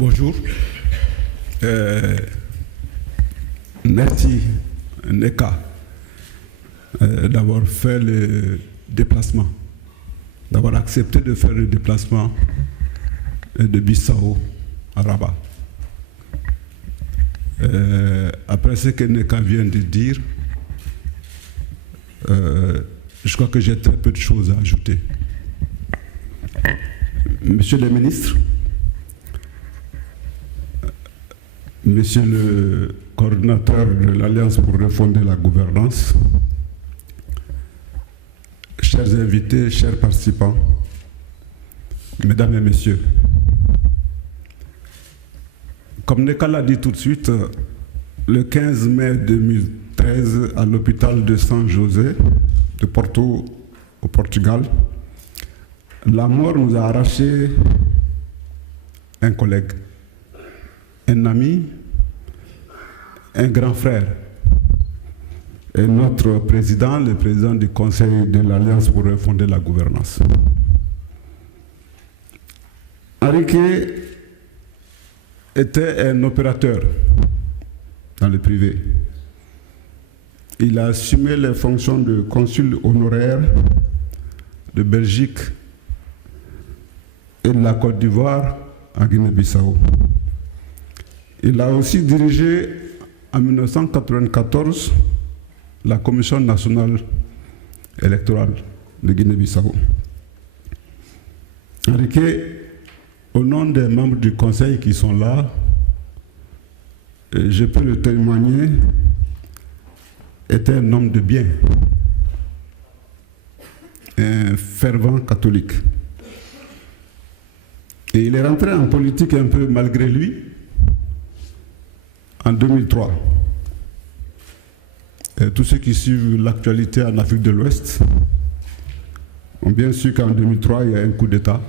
Bonjour. Merci, Neka, d'avoir fait le déplacement, d'avoir accepté de faire le déplacement de Bissau à Rabat. Après ce que Neka vient de dire, je crois que j'ai très peu de choses à ajouter. Monsieur le ministre, Monsieur le coordinateur de l'Alliance pour refonder la gouvernance, chers invités, chers participants, mesdames et messieurs, comme Neka l'a dit tout de suite, le 15 mai 2013, à l'hôpital de San José de Porto, au Portugal, la mort nous a arraché un collègue, un ami, un grand frère, et notre président, le président du Conseil de l'Alliance pour refonder la gouvernance. Henrique était un opérateur dans le privé. Il a assumé les fonctions de consul honoraire de Belgique et de la Côte d'Ivoire à Guinée-Bissau. Il a aussi dirigé en 1994 la Commission nationale électorale de Guinée-Bissau. Henrique, au nom des membres du Conseil qui sont là, je peux le témoigner, était un homme de bien, un fervent catholique. Et il est rentré en politique un peu malgré lui en 2003. Et tous ceux qui suivent l'actualité en Afrique de l'Ouest ont bien su qu'en 2003, il y a un coup d'État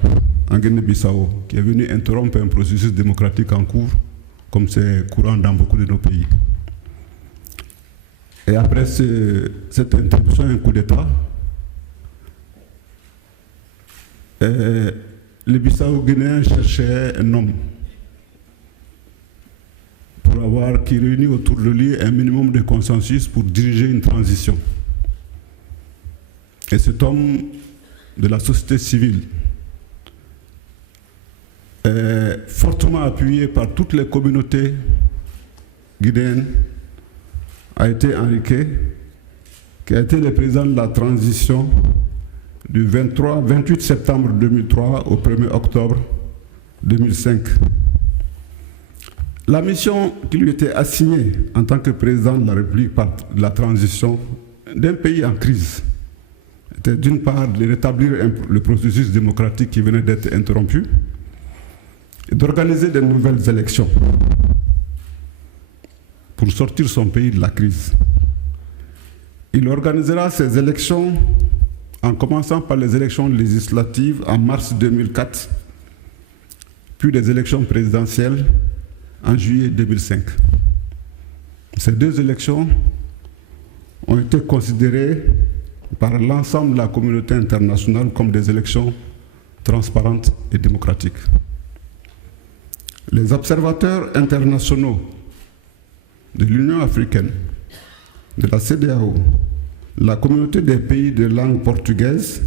en Guinée-Bissau qui est venu interrompre un processus démocratique en cours, comme c'est courant dans beaucoup de nos pays. Et après cette interruption, un coup d'État, les Bissau-Guinéens cherchaient un homme qui réunit autour de lui un minimum de consensus pour diriger une transition. Et cet homme de la société civile, fortement appuyé par toutes les communautés guinéennes, a été Henrique, qui a été le président de la transition du 28 septembre 2003 au 1er octobre 2005. La mission qui lui était assignée en tant que président de la République par la transition d'un pays en crise était d'une part de rétablir le processus démocratique qui venait d'être interrompu et d'organiser de nouvelles élections pour sortir son pays de la crise. Il organisera ces élections en commençant par les élections législatives en mars 2004, puis des élections présidentielles en juillet 2005. Ces deux élections ont été considérées par l'ensemble de la communauté internationale comme des élections transparentes et démocratiques. Les observateurs internationaux de l'Union africaine, de la CEDEAO, la communauté des pays de langue portugaise,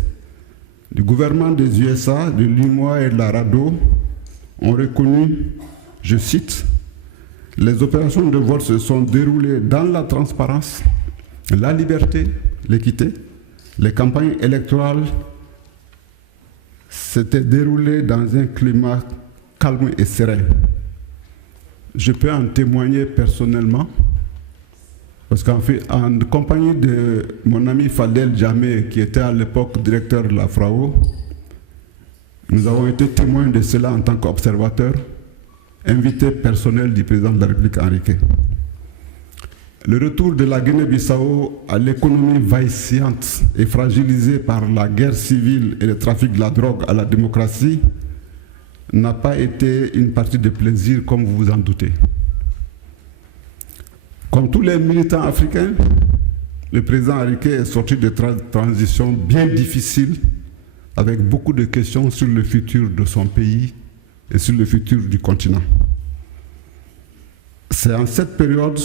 du gouvernement des USA, de l'UMOA et de la RADO ont reconnu, je cite, « Les opérations de vote se sont déroulées dans la transparence, la liberté, l'équité. Les campagnes électorales s'étaient déroulées dans un climat calme et serein. » Je peux en témoigner personnellement, parce qu'en fait, en compagnie de mon ami Fadel Djamé, qui était à l'époque directeur de la FRAO, nous avons été témoins de cela en tant qu'observateurs, invité personnel du président de la République Henrique. Le retour de la Guinée-Bissau à l'économie vaillante et fragilisée par la guerre civile et le trafic de la drogue à la démocratie n'a pas été une partie de plaisir comme vous vous en doutez. Comme tous les militants africains, le président Henrique est sorti de transitions bien difficiles avec beaucoup de questions sur le futur de son pays et sur le futur du continent. C'est en cette période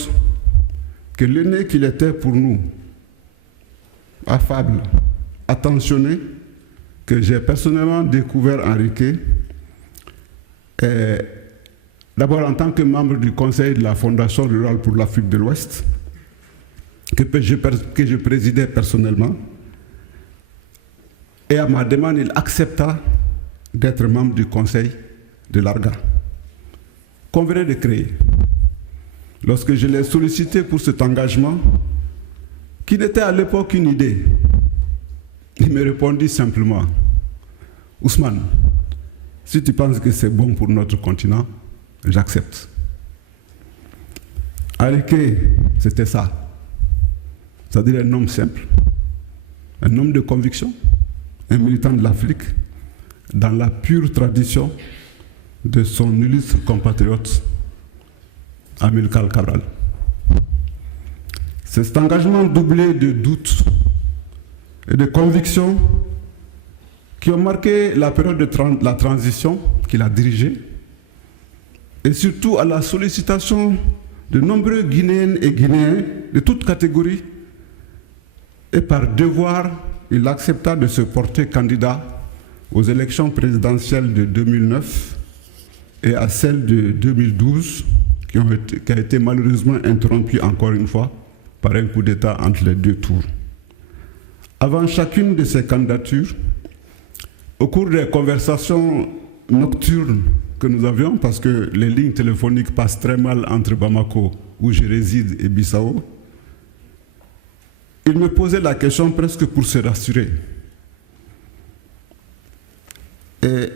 que l'aîné qu'il était pour nous, affable, attentionné, que j'ai personnellement découvert Enrique, d'abord en tant que membre du conseil de la Fondation rurale pour l'Afrique de l'Ouest, que je présidais personnellement, et à ma demande, il accepta d'être membre du conseil de l'ARGA, qu'on venait de créer. Lorsque je l'ai sollicité pour cet engagement, qui n'était à l'époque une idée, il me répondit simplement, « Ousmane, si tu penses que c'est bon pour notre continent, j'accepte. » Enrique, c'était ça. C'est-à-dire un homme simple, un homme de conviction, un militant de l'Afrique, dans la pure tradition de son illustre compatriote, Amilcar Cabral. C'est cet engagement doublé de doutes et de convictions qui ont marqué la période de la transition qu'il a dirigée, et surtout à la sollicitation de nombreux Guinéennes et Guinéens de toutes catégories, et par devoir, il accepta de se porter candidat aux élections présidentielles de 2009 et à celles de 2012, qui a été malheureusement interrompue encore une fois par un coup d'État entre les deux tours. Avant chacune de ces candidatures, au cours des conversations nocturnes que nous avions, parce que les lignes téléphoniques passent très mal entre Bamako, où je réside, et Bissau, il me posait la question presque pour se rassurer. Et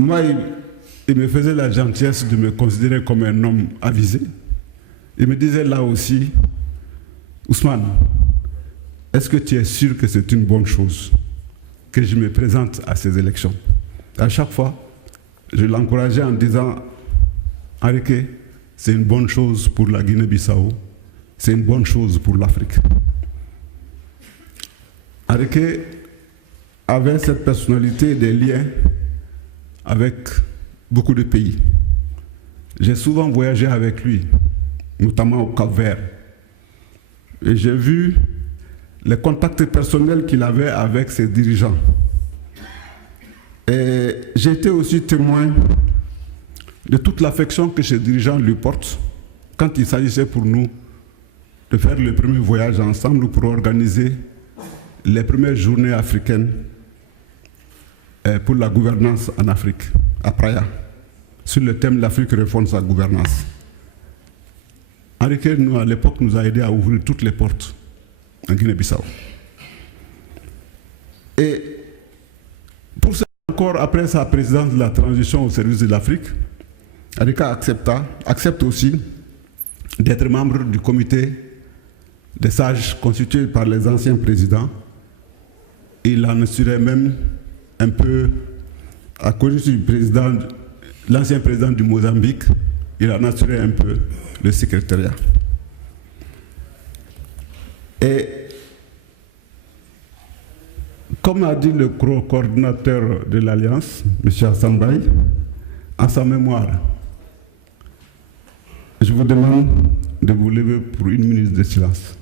moi, il me faisait la gentillesse de me considérer comme un homme avisé. Il me disait là aussi, « Ousmane, est-ce que tu es sûr que c'est une bonne chose que je me présente à ces élections ?» À chaque fois, je l'encourageais en disant, « Enrique, c'est une bonne chose pour la Guinée-Bissau, c'est une bonne chose pour l'Afrique. » Enrique avait cette personnalité des liens avec beaucoup de pays. J'ai souvent voyagé avec lui, notamment au Cap-Vert. Et j'ai vu les contacts personnels qu'il avait avec ses dirigeants. Et j'ai été aussi témoin de toute l'affection que ces dirigeants lui portent quand il s'agissait pour nous de faire le premier voyage ensemble pour organiser les premières journées africaines pour la gouvernance en Afrique, à Praia, sur le thème « L'Afrique réforme sa gouvernance ». Enrique, à l'époque, nous a aidé à ouvrir toutes les portes en Guinée-Bissau. Et pour ça, encore après sa présidence de la transition au service de l'Afrique, Enrique accepte aussi d'être membre du comité des sages constitué par les anciens présidents. Il en assurait même un peu, à cause du président, l'ancien président du Mozambique, il en assurait un peu le secrétariat. Et comme a dit le coordinateur de l'Alliance, M. Assambay, en sa mémoire, je vous demande de vous lever pour une minute de silence.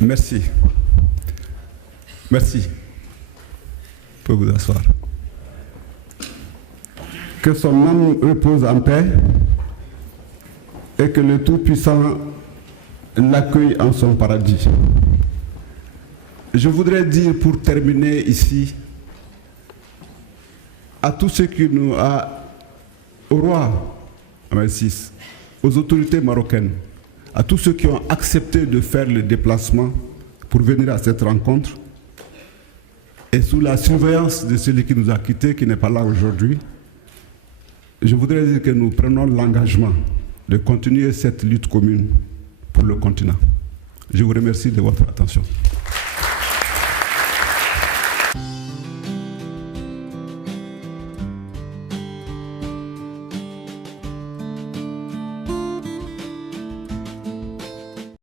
Merci. Merci. Vous pouvez vous asseoir. Que son âme repose en paix et que le Tout-Puissant l'accueille en son paradis. Je voudrais dire pour terminer ici à tous ceux qui nous au roi Ahmed VI, aux autorités marocaines, à tous ceux qui ont accepté de faire le déplacement pour venir à cette rencontre, et sous la surveillance de celui qui nous a quittés, qui n'est pas là aujourd'hui, je voudrais dire que nous prenons l'engagement de continuer cette lutte commune pour le continent. Je vous remercie de votre attention.